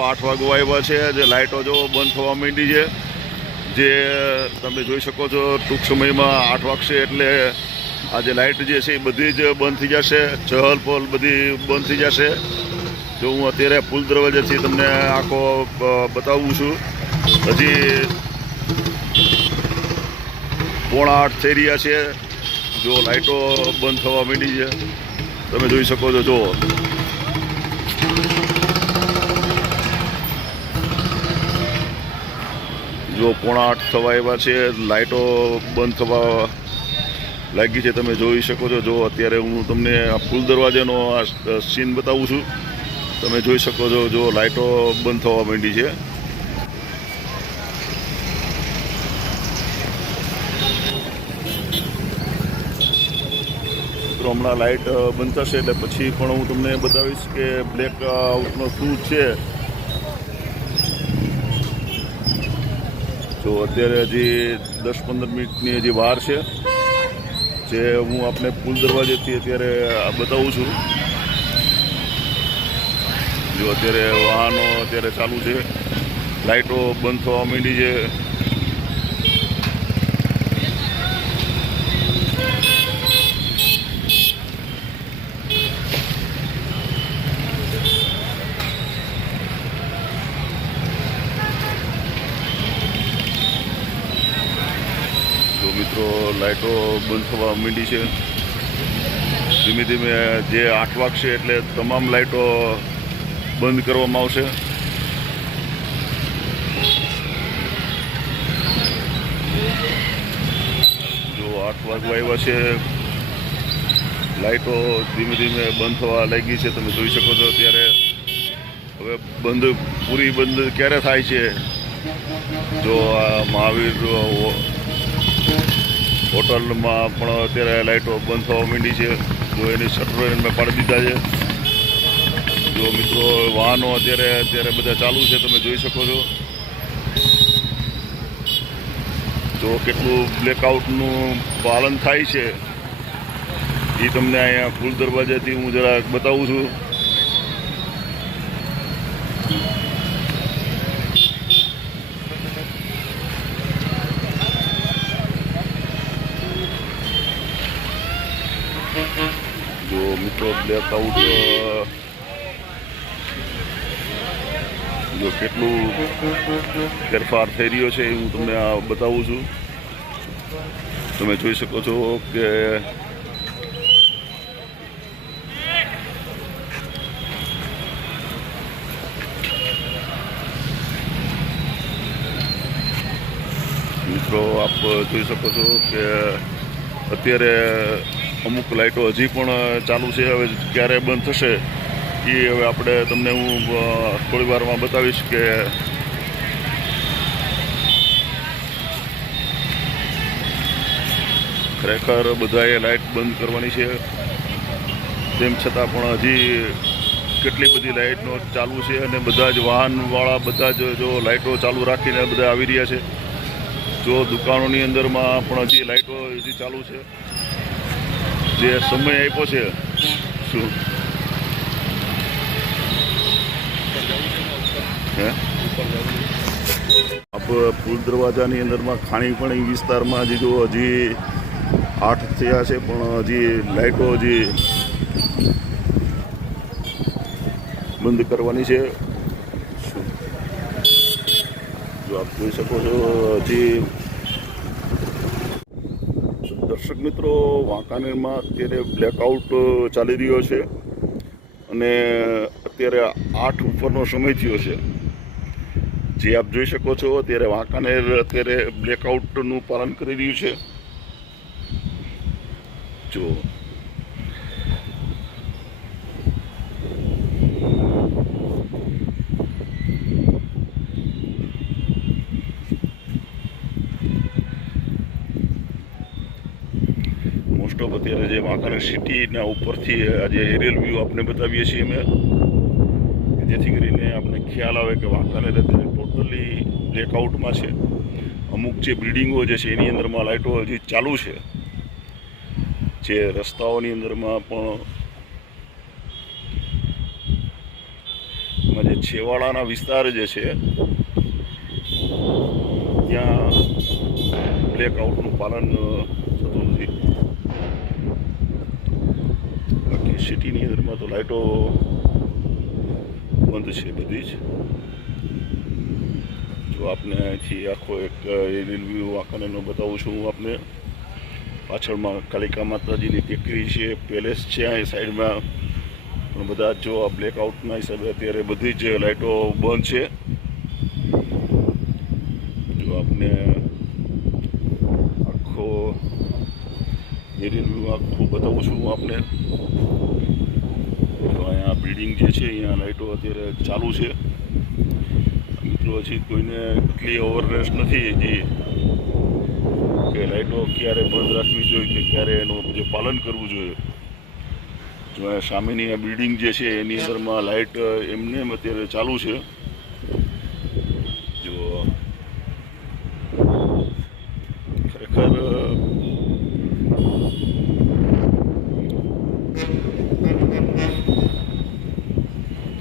આઠ વાગો આવ્યા છે. જે લાઇટો જો બંધ થવા માંડી છે. જે તમે જોઈ શકો છો, ટૂંક સમયમાં આઠ વાગશે એટલે આ જે લાઇટ જે છે એ બધી જ બંધ થઈ જશે. ચહલ પહલ બધી બંધ થઈ જશે. જો હું અત્યારે પુલ દરવાજાથી તમને આખો બતાવું છું. હજી પોણા આઠ થઈ રહ્યા છે. જો લાઇટો બંધ થવા માંડી છે. તમે જોઈ શકો છો જો જો પોણા આઠ થવા એવા છે, લાઇટો બંધ થવા લાગી છે, તમે જોઈ શકો છો. જો અત્યારે હું તમને આ ફૂલ દરવાજાનો આ સીન બતાવું છું. તમે જોઈ શકો છો, જો લાઇટો બંધ થવા માંડી છે. તો હમણાં લાઇટ બંધ થશે એટલે પછી પણ હું તમને બતાવીશ કે બ્લેક આઉટનો શું છે. જો અત્યારે હજી દસ પંદર મિનિટની હજી વાર છે. જે હું આપને પુલ દરવાજેથી અત્યારે બતાવું છું. જો અત્યારે વાહનો અત્યારે ચાલુ છે. લાઇટો બંધ થવા માંડી છે તો મિત્રો લાઇટો બંધ થવા માંડી છે. ધીમે ધીમે જે આઠ વાગશે એટલે તમામ લાઇટો બંધ કરવામાં આવશે. જો આઠ વાગવા આવ્યા છે લાઇટો ધીમે ધીમે બંધ થવા લાગી છે, તમે જોઈ શકો છો ત્યારે હવે બંધ, પૂરી બંધ ક્યારે થાય છે? જો આ મહાવીર હોટલમાં પણ અત્યારે લાઇટો બંધ થવા માંડી છે. જો એની શટર મેં પાડી દીધા છે. જો મિત્રો, વાહનો અત્યારે અત્યારે બધા ચાલુ છે, તમે જોઈ શકો છો. જો કેટલું બ્લેકઆઉટનું પાલન થાય છે એ તમને અહીંયા ફૂલ દરવાજાથી હું જરાક બતાવું છું જો મિત્રો બ્લેકઆઉટ જો કેટલું ફેરફાર થઈ રહ્યો છે એ હું તમને આ બતાવું છું. તમે જોઈ શકો છો કે મિત્રો, આપ જોઈ શકો છો કે અત્યારે અમુક લાઇટો હજી પણ ચાલુ છે. હવે ક્યારે બંધ થશે, એ હવે આપણે તમને હું થોડી વારમાં બતાવીશ કે ખરેખર બધાએ લાઇટ બંધ કરવાની છે. તેમ છતાં પણ હજી કેટલી બધી લાઇટનો ચાલુ છે અને બધા જ વાહનવાળા, બધા જ જો લાઇટો ચાલુ રાખીને બધા આવી રહ્યા છે. જો દુકાનોની અંદરમાં પણ હજી લાઇટો હજી ચાલુ છે. જે સમય આપ્યો છે, શું? આપ પુલ દરવાજાની અંદરમાં ખાણીપણી વિસ્તારમાં હજી જો હજી આઠ થયા છે, પણ હજી લાઇટો હજી બંધ કરવાની છે? જો આપ જોઈ શકો છો, હજી દર્શક મિત્રો, વાંકાનેરમાં અત્યારે બ્લેકઆઉટ ચાલી રહ્યો છે અને અત્યારે આઠ ઉપરનો સમય થયો છે. જે આપ જોઈ શકો છો, અત્યારે વાંકાનેર અત્યારે બ્લેકઆઉટનું પાલન કરી રહ્યું છે. જો મોસ્ટ અત્યારે જે વાંકાનેર સિટીના ઉપરથી આજે એરિયલ વ્યૂ આપને બતાવીએ છીએ અમે જેથી કરીને આપણે ખ્યાલ આવે કે વાંકાનેર અત્યારે ટોટલી બ્લેકઆઉટમાં છે. અમુક જે બિલ્ડિંગો જે છે એની અંદરમાં લાઇટો હજી ચાલુ છે. જે રસ્તાઓની અંદરમાં પણ જે છેવાડાના વિસ્તાર જે છે, ત્યાં બ્લેકઆઉટનું પાલન અ, થતું નથી બાકી સિટીની અંદરમાં તો લાઇટો બંધ છે બધી જ. જો આપને અહીંથી આખો એક એરિયલ વ્યૂ આખાને બતાવું છું હું આપને. પાછળમાં કાલિકા માતાજીની ટેકરી છે, પેલેસ છે, અહીં સાઈડમાં. પણ બધા જ આ બ્લેકઆઉટના હિસાબે અત્યારે બધી જ લાઇટો બંધ છે. જો આપને આખો એરિયલ વ્યૂ આખું બતાવું છું હું આપને. બિલ્ડિંગ જે છે, અહીંયા લાઇટો અત્યારે ચાલુ છે. મિત્રો, હજી કોઈને એટલી અવેરનેસ નથી હજી કે લાઇટો ક્યારે બંધ રાખવી જોઈએ કે ક્યારે એનું જે પાલન કરવું જોઈએ. જો સામેની આ બિલ્ડિંગ જે છે, એની અંદરમાં લાઇટ એમને એમ અત્યારે ચાલુ છે. જો ખરેખર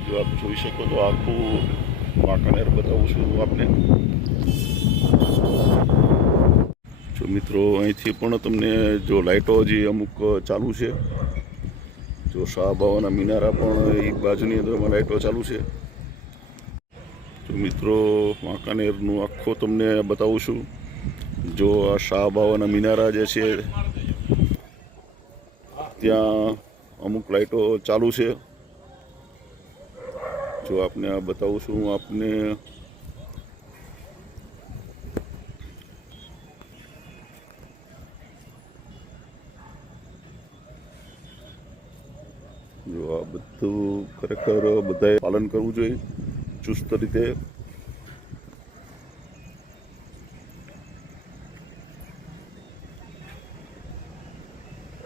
જો આપ જોઈ શકો તો આખું વાંકાનેર બતાવું છું આપને જો મિત્રો અહીંથી પણ તમને જો લાઇટો હજી અમુક ચાલુ છે જો શાહબાવાના મિનારા પણ એ બાજુની અંદરમાં લાઇટો ચાલુ છે જો મિત્રો વાંકાનેરનું આખો તમને બતાવું છું જો આ શાહબાવાના મિનારા જે છે ત્યાં અમુક લાઇટો ચાલુ છે જો આપને આ બતાવું છું, હું આપને જો આ બધું ખરેખર બધાએ પાલન કરવું જોઈએ, ચુસ્ત રીતે.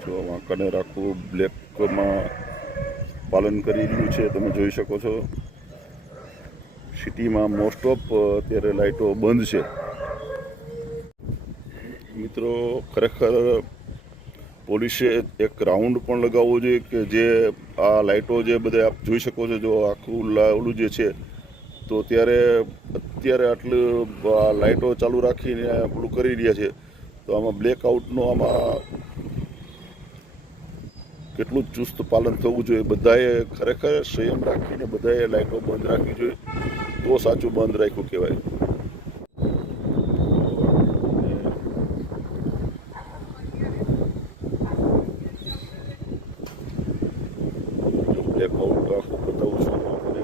જો વાંકાને રાખવું, બ્લેકમાં પાલન કરી રહ્યું છે, તમે જોઈ શકો છો. સિટીમાં મોસ્ટ ઓફ અત્યારે લાઇટો બંધ છે. મિત્રો, ખરેખર પોલીસે એક રાઉન્ડ પણ લગાવવો જોઈએ કે જે આ લાઇટો જે બધે આપ જોઈ શકો છો, જો આખું લાવલું જે છે, તો ત્યારે અત્યારે આટલું લાઇટો ચાલુ રાખીને આપણું કરી રહ્યા છે. તો આમાં બ્લેકઆઉટનો આમાં કેટલું ચુસ્ત પાલન થવું જોઈએ બધાએ ખરેખર સંયમ રાખીને બધાએ લાઇટો બંધ રાખવી જોઈએ. તો સાચું બંધ રાખ્યું કહેવાય. બ્લેકઆઉટ આખું બતાવું છું આપણે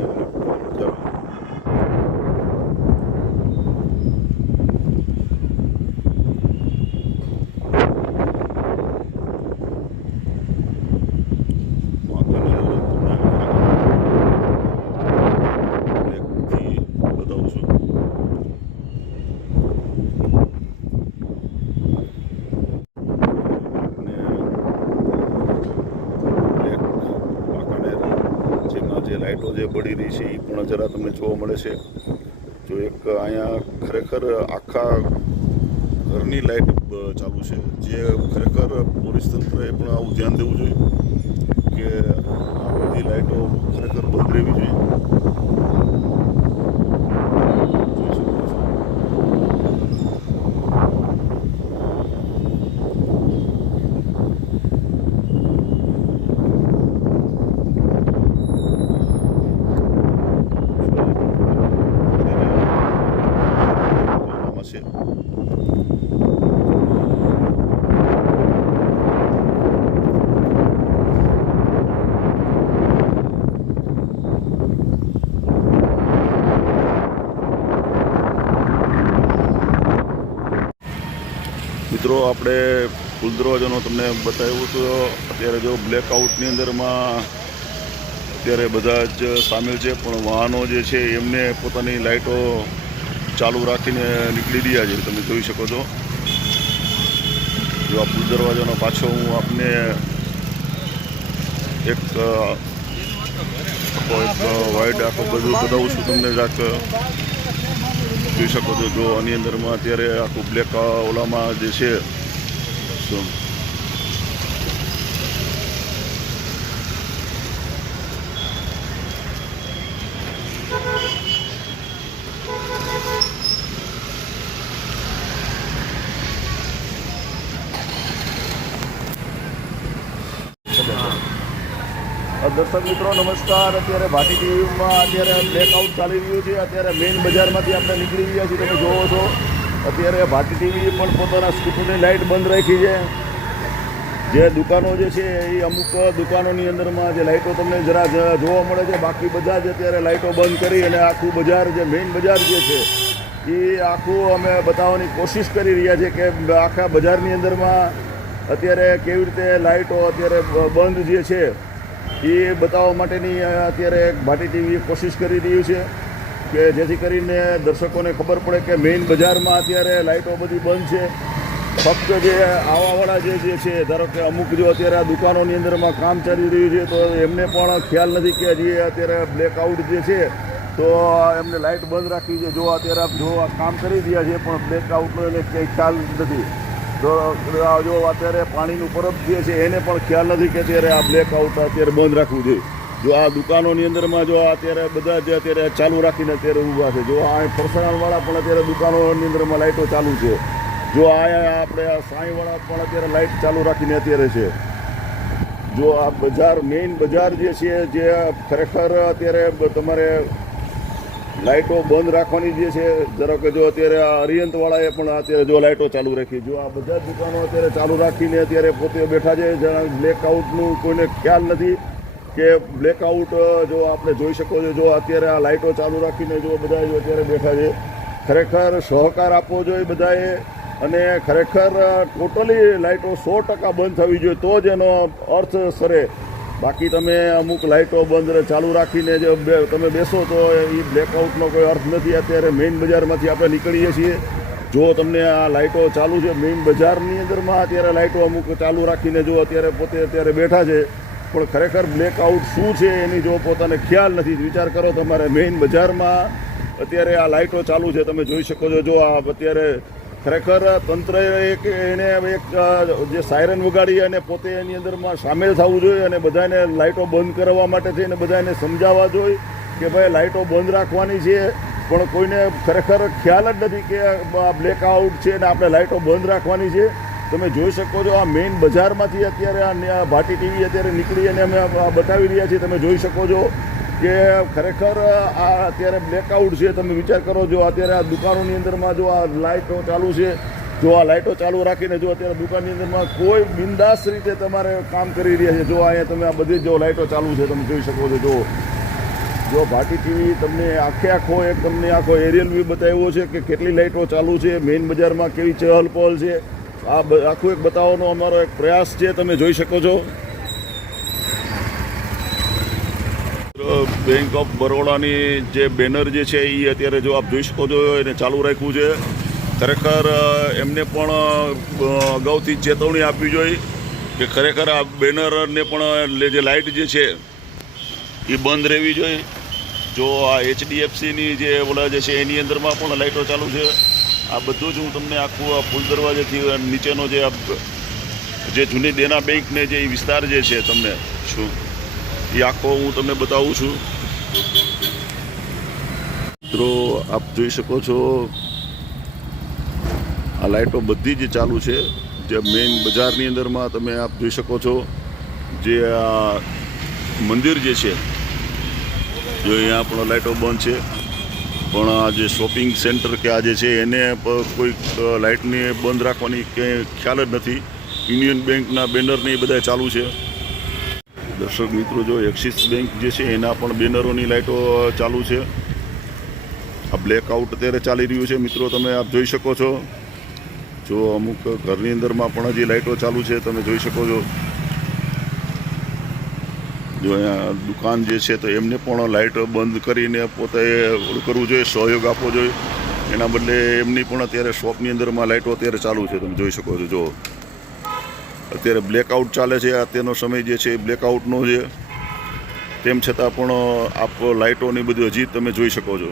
બ્લેકથી બતાવું છું અને બ્લેક વાંકાનેર જેમાં લાઇટો જે બળી રહી છે એ પણ જરા તમને જોવા મળે છે. જો એક અહીંયા ખરેખર આખા ઘરની લાઇટ ચાલુ છે. જે ખરેખર પોલીસ તંત્રએ પણ આવું ધ્યાન દેવું જોઈએ કે આ બધી લાઇટો ખરેખર બંધ રહેવી જોઈએ જોઈ શકો છો. આમાં છે મિત્રો, આપણે ફૂલ દરવાજાનો તમને બતાવ્યું તો અત્યારે જો બ્લેકઆઉટની અંદરમાં અત્યારે બધા જ સામેલ છે, પણ વાહનો જે છે એમને પોતાની લાઇટો ચાલુ રાખીને નીકળી રહ્યા છે. તમે જોઈ શકો છો. જો આ ફૂલ દરવાજાનો પાછો હું આપને એક એક વાઇડ આખો બધું બતાવું છું તમને જરાક જોઈ શકો છો. જો આની અંદરમાં અત્યારે આખું બ્લેક ઓલામાં જે છે શું દર્શક મિત્રો, નમસ્કાર. અત્યારે ભાટી ટીવીમાં અત્યારે બ્લેકઆઉટ ચાલી રહ્યું છે. અત્યારે મેઇન બજારમાંથી આપણે નીકળી ગયા છીએ. તમે જોવો છો, અત્યારે ભાટી ટીવી પણ પોતાના સ્કૂટરની લાઇટ બંધ રાખી છે. જે દુકાનો જે છે, એ અમુક દુકાનોની અંદરમાં જે લાઇટો તમને જરા જોવા મળે છે. બાકી બધા જ અત્યારે લાઇટો બંધ કરી અને આખું બજાર જે મેઇન બજાર જે છે, એ આખું અમે બતાવવાની કોશિશ કરી રહ્યા છીએ કે આખા બજારની અંદરમાં અત્યારે કેવી રીતે લાઇટો અત્યારે બંધ જે છે એ બતાવવા માટેની અત્યારે ભાટી ટીવી કોશિશ કરી રહ્યું છે કે જેથી કરીને દર્શકોને ખબર પડે કે મેઇન બજારમાં અત્યારે લાઇટો બધી બંધ છે. ફક્ત જે આવાવાળા જે જે છે, ધારો કે અમુક જો અત્યારે આ દુકાનોની અંદરમાં કામ ચાલી રહ્યું છે, તો એમને પણ ખ્યાલ નથી કે જે અત્યારે બ્લેકઆઉટ જે છે, તો એમને લાઇટ બંધ રાખી છે. જો અત્યારે જો આ કામ કરી રહ્યા છે, પણ બ્લેકઆઉટનો એને કંઈ ખ્યાલ નથી. જો અત્યારે પાણીનું પરબ જે છે એને પણ ખ્યાલ નથી કે અત્યારે આ બ્લેકઆઉટ અત્યારે બંધ રાખવું જોઈએ. જો આ દુકાનોની અંદરમાં જો અત્યારે બધા જ અત્યારે ચાલુ રાખીને અત્યારે ઊભા છે, જો આ ફરસાણવાળા પણ અત્યારે દુકાનોની અંદરમાં લાઇટો ચાલુ છે. જો આ આપણે આ સાંઈવાળા પણ અત્યારે લાઇટ ચાલુ રાખીને અત્યારે છે. જો આ બજાર મેઇન બજાર જે છે જે ખરેખર અત્યારે તમારે લાઇટો બંધ રાખવાની જે છે ધારો કે જો અત્યારે આ અરિયંતવાળાએ પણ અત્યારે જો લાઇટો ચાલુ રાખી, જો આ બધા દુકાનો અત્યારે ચાલુ રાખીને અત્યારે પોતે બેઠા છે બ્લેકઆઉટનું કોઈને ખ્યાલ નથી કે બ્લેકઆઉટ જો આપણે જોઈ શકો છો, જો અત્યારે આ લાઇટો ચાલુ રાખીને જો બધા અત્યારે બેઠા છે. ખરેખર સહકાર આપવો જોઈએ બધાએ અને ખરેખર ટોટલી લાઇટો સો ટકા બંધ થવી જોઈએ, તો જ એનો અર્થ સરે. બાકી તમે અમુક લાઇટો બંધ ચાલુ રાખીને જો તમે બેસો તો એ બ્લેકઆઉટનો કોઈ અર્થ નથી. અત્યારે મેઇન બજારમાંથી આપણે નીકળીએ છીએ. જો તમને આ લાઇટો ચાલુ છે મેઇન બજારની અંદરમાં અત્યારે લાઇટો અમુક ચાલુ રાખીને જો અત્યારે પોતે અત્યારે બેઠા છે. પણ ખરેખર બ્લેકઆઉટ શું છે એની જો પોતાને ખ્યાલ નથી. વિચાર કરો તમારે મેઇન બજારમાં અત્યારે આ લાઇટો ચાલુ છે. તમે જોઈ શકો છો જો આ અત્યારે ખરેખર તંત્રએ એક એને એક જે સાયરન વગાડી અને પોતે એની અંદરમાં સામેલ થવું જોઈએ અને બધાને લાઇટો બંધ કરવા માટે થઈને બધાને સમજાવવા જોઈએ કે ભાઈ લાઇટો બંધ રાખવાની છે. પણ કોઈને ખરેખર ખ્યાલ જ નથી કે આ બ્લેકઆઉટ છે ને આપણે લાઇટો બંધ રાખવાની છે. તમે જોઈ શકો છો આ મેઇન બજારમાંથી અત્યારે આ ભાટી ટીવી અત્યારે નીકળી અને અમે બતાવી રહ્યા છીએ. તમે જોઈ શકો છો કે ખરેખર આ અત્યારે બ્લેકઆઉટ છે, તમે વિચાર કરો જો અત્યારે આ દુકાનોની અંદરમાં જો આ લાઇટો ચાલુ છે, જો આ લાઇટો ચાલુ રાખીને જો અત્યારે દુકાનની અંદરમાં કોઈ બિંદાસ રીતે તમારે કામ કરી રહ્યા છે, જો અહીંયા તમે આ બધી જો લાઇટો ચાલુ છે, તમે જોઈ શકો છો, જો. જો ભાટી ટીવી તમને આખે આખો એક તમને આખો એરિયલ વ્યૂ બતાવ્યો છે કે કેટલી લાઇટો ચાલુ છે મેઇન બજારમાં કેવી ચહલ પહલ છે, આ આખું એક બતાવવાનો અમારો એક પ્રયાસ છે, તમે જોઈ શકો છો. બેંક ઓફ બરોડાની જે બેનર જે છે એ અત્યારે જો આપ જોઈ શકો છો, એને ચાલુ રાખ્યું છે. ખરેખર એમને પણ અગાઉથી ચેતવણી આપવી જોઈએ કે ખરેખર આ બેનરને પણ જે લાઇટ જે છે એ બંધ રહેવી જોઈએ. જો આ એચડીએફસીની જે ઓલા જે છે, એની અંદરમાં પણ લાઇટો ચાલુ છે. આ બધું જ હું તમને આખું આ ફૂલ દરવાજેથી નીચેનો જે આ જે જૂની દેના બેંકને જે વિસ્તાર જે છે તમને શું એ આખો હું તમને બતાવું છું. મિત્રો, આપ જોઈ શકો છો, આ લાઇટો બધી જ ચાલુ છે. જે મેઇન બજારની અંદરમાં તમે આપ જોઈ શકો છો, જે આ મંદિર જે છે, જો અહીંયા પણ લાઇટો બંધ છે. પણ આ જે શોપિંગ સેન્ટર કે આ જે છે, એને કોઈ લાઇટને બંધ રાખવાની કંઈ ખ્યાલ જ નથી. યુનિયન બેંકના બેનર ને એ બધા ચાલુ છે. દર્શક મિત્રો, જો એક્સિસ બેંક જે છે, એના પણ બેનરોની લાઇટો ચાલુ છે. આ બ્લેકઆઉટ અત્યારે ચાલી રહ્યું છે. મિત્રો, તમે આપ જોઈ શકો છો. જો અમુક ઘરની અંદરમાં પણ હજી લાઇટો ચાલુ છે, તમે જોઈ શકો છો. જો અહીંયા દુકાન જે છે, તો એમને પણ લાઇટ બંધ કરીને પોતે કરવું જોઈએ, સહયોગ આપવો જોઈએ. એના બદલે એમની પણ અત્યારે શોપની અંદરમાં લાઇટો અત્યારે ચાલુ છે, તમે જોઈ શકો છો. જો અત્યારે બ્લેકઆઉટ ચાલે છે અત્યારનો સમય જે છે એ બ્લેકઆઉટનો છે. તેમ છતાં પણ આપ લાઇટોની બધી હજી તમે જોઈ શકો છો.